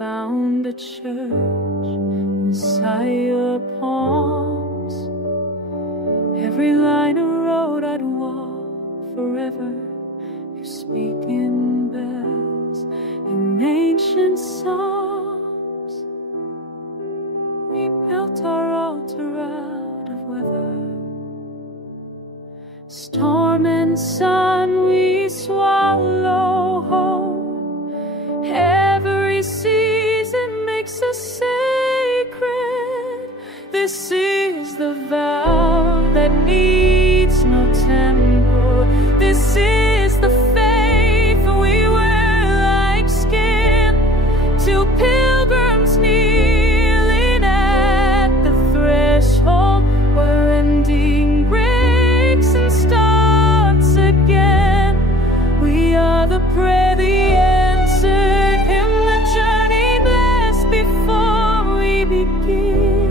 found a church inside your palms. Every line of road I'd walk forever. You speak in bells and ancient psalms. We built our altar out of weather. Storm and sun we swallow whole. Every season makes us sacred. This is the vow that needs no temple. This is the faith we wear like skin. To pilgrims kneeling at the threshold, where ending breaks and starts again. We are the prayer, the answered hymn, the journey blessed before we begin.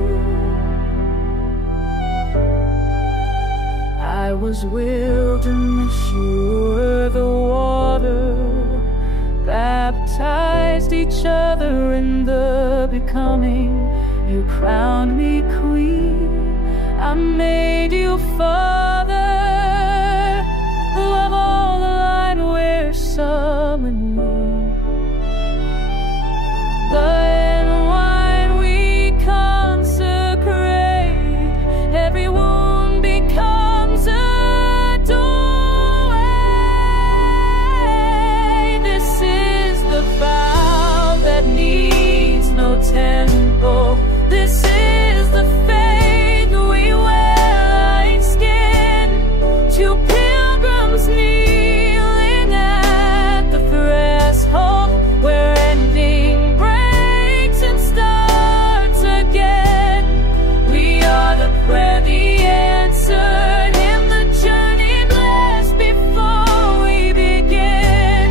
I was wilderness, you were the water. Baptized each other in the becoming. You crowned me queen, I made you father. Love all the light where summoned me. Blood and wine we consecrate. Every wound becomes a doorway. This is the vow that needs no temple. This is the faith we wear like skin. To pilgrims kneeling at the threshold, where ending breaks and starts again. We are the prayer, the answered hymn, the journey blessed before we begin.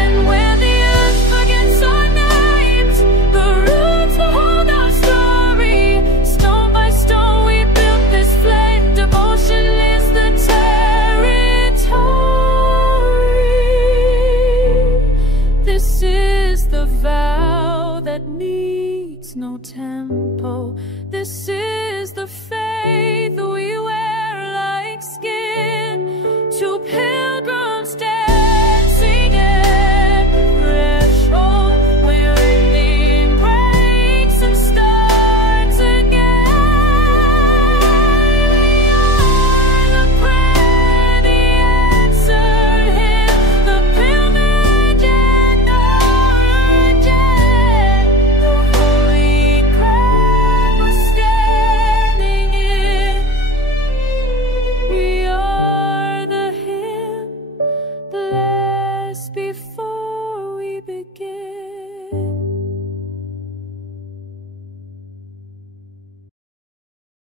And when the earth forgets our names, the roots will hold our story. Stone by stone we built this flame. Devotion is the territory. This is the vow that needs no temple. This is